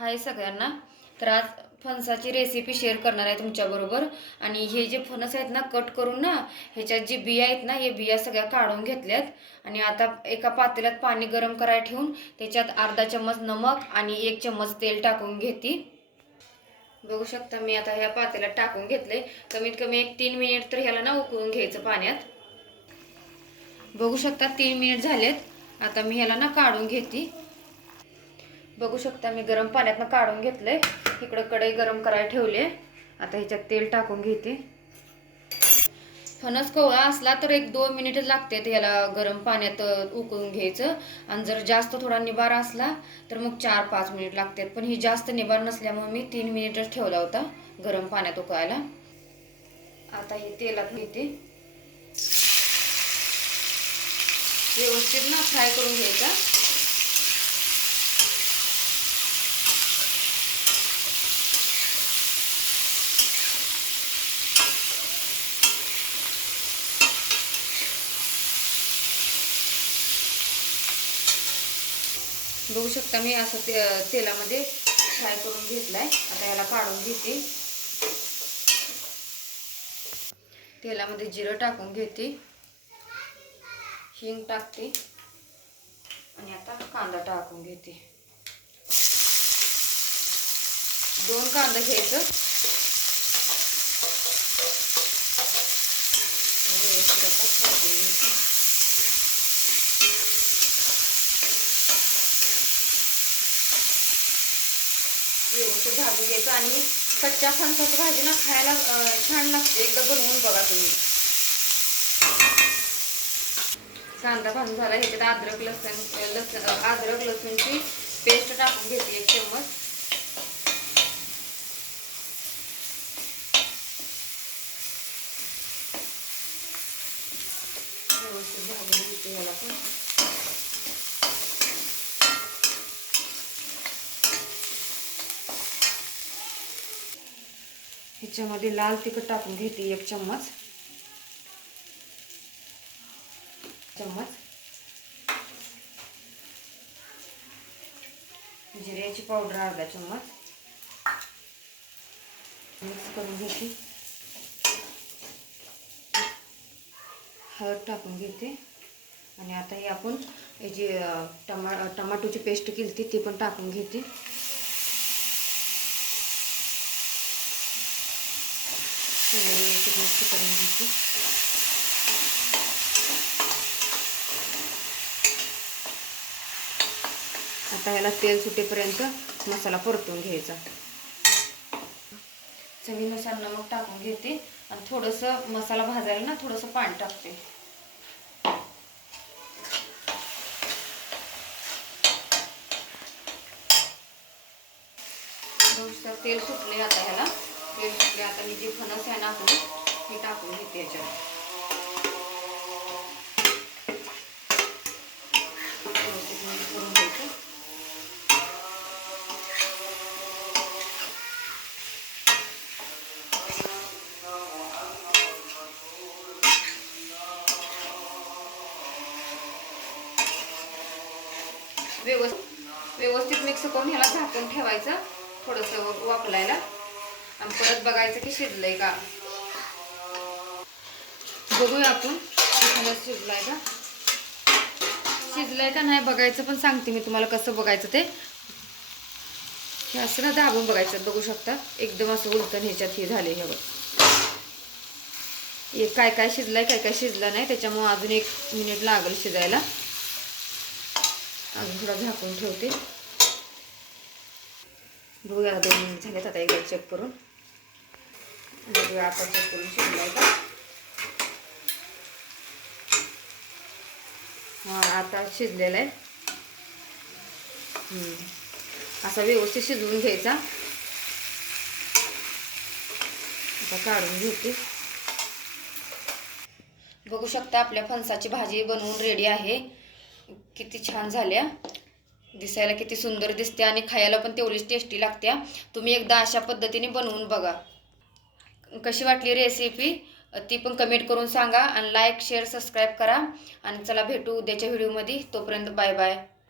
हाय सगळ्यांना. तर आज फणसाची रेसिपी शेअर करणार आहे तुमच्याबरोबर. आणि हे जे फणस आहेत ना कट करून ना ह्याच्यात जे बिया आहेत ना हे बिया सगळ्या काढून घेतल्यात. आणि आता एका पातेल्यात पाणी गरम करायला ठेवून त्याच्यात अर्धा चम्मच नमक आणि एक चम्मच तेल टाकून घेते. बघू शकता मी आता ह्या पातेल्यात टाकून घेतले कमीत कमी एक तीन मिनिट तर ह्याला ना उकळून घ्यायचं पाण्यात. बघू शकता तीन मिनिट झालेत. आता मी ह्याला ना काढून घेते. बघू शकता मी गरम पाण्यातनं काढून घेतलंय. इकडं कढई गरम करायला ठेवले आता ह्याच्यात तेल टाकून घेते. फणस कोवळा असला तर एक दोन मिनिटच लागते ह्याला गरम पाण्यात उकळून घ्यायचं. आणि जर जास्त थोडा निबार असला तर मग चार पाच मिनिट लागतात. पण ही जास्त निबार नसल्यामुळे मी तीन मिनिटच ठेवला होता गरम पाण्यात उकळायला. आता हे तेलात घेते. व्यवस्थित ना फ्राय करून घ्यायचा. बघू शकता मी असं ते तेलामध्ये फ्राय करून घेतलाय. आता याला काढून घेते. तेलामध्ये जिरं टाकून घेते. हिंग टाकते. आणि आता कांदा टाकून घेते. दोन कांदा घ्यायचं व्यवस्थित आता भाजून घ्यायचं. व्यवस्थित भाजून घ्यायचं आणि कच्च्या फणसाची भाजी ना खायला छान लागते. एकदा बनवून बघा तुम्ही. कांदा भाजून झाला. ह्याच्यात अद्रक लसण लसूण अद्रक लसूणची पेस्ट टाकून घेतली एक चम्मच व्यवस्थित भाजून घेते ह्याला पण ह्याच्यामध्ये लाल तिखट टाकून घेते एक चम्मच. चम्मच. जिऱ्याची पावडर अर्धा चम्मच. मिक्स करून घेते. हळद टाकून घेते. आणि आता हे आपण हे जी टमा टमाटोची पेस्ट केली होती ती पण टाकून घेते. व्यवस्थित मिक्स करून घेते आता ह्याला तेल सुटेपर्यंत मसाला परतून घ्यायचा चवीनुसार नमक टाकून घेते आणि थोडंसं मसाला भाजायला ना थोडंसं पाणी टाकते तेल सुटले आता ह्याला तेल सुटले आता मी जे फणस आहे ना आपलं हे टाकून घेते याच्यात. व्यवस्थित करून व्यवस्थित व्यवस्थित मिक्स करून ह्याला झाकून ठेवायचं थोडंसं वापरायला आणि परत बघायचं की शिजलंय का? बघूया आपण एखादा शिजलाय का? शिजलंय का नाही बघायचं पण सांगते मी तुम्हाला कसं बघायचं ते. हे असं ना दाबून बघायचं बघू शकता. एकदम असं उलटण ह्याच्यात हे झाले हे बघ. एक काय काय शिजलाय काय काय शिजलं नाही त्याच्यामुळं अजून एक मिनिट लागेल शिजायला. अजून थोडा झाकून ठेवते. बघूया दोन मिनिट झालेत आता एकदा चेक करून. बघूया आता चेक करून शिजलाय का हा आता शिजलेला आहे. असा व्यवस्थित शिजवून घ्यायचा. आता काढून घेते. बघू शकता आपल्या फणसाची भाजी बनवून रेडी आहे. किती छान झाल्या. दिसायला किती सुंदर दिसते आणि खायला पण तेवढीच टेस्टी लागत्या. तुम्ही एकदा अशा पद्धतीने बनवून बघा. कशी वाटली रेसिपी ती पण कमेंट करून सांगा. आणि लाईक शेअर सबस्क्राईब करा. आणि चला भेटू उद्याच्या व्हिडिओमध्ये तोपर्यंत बाय बाय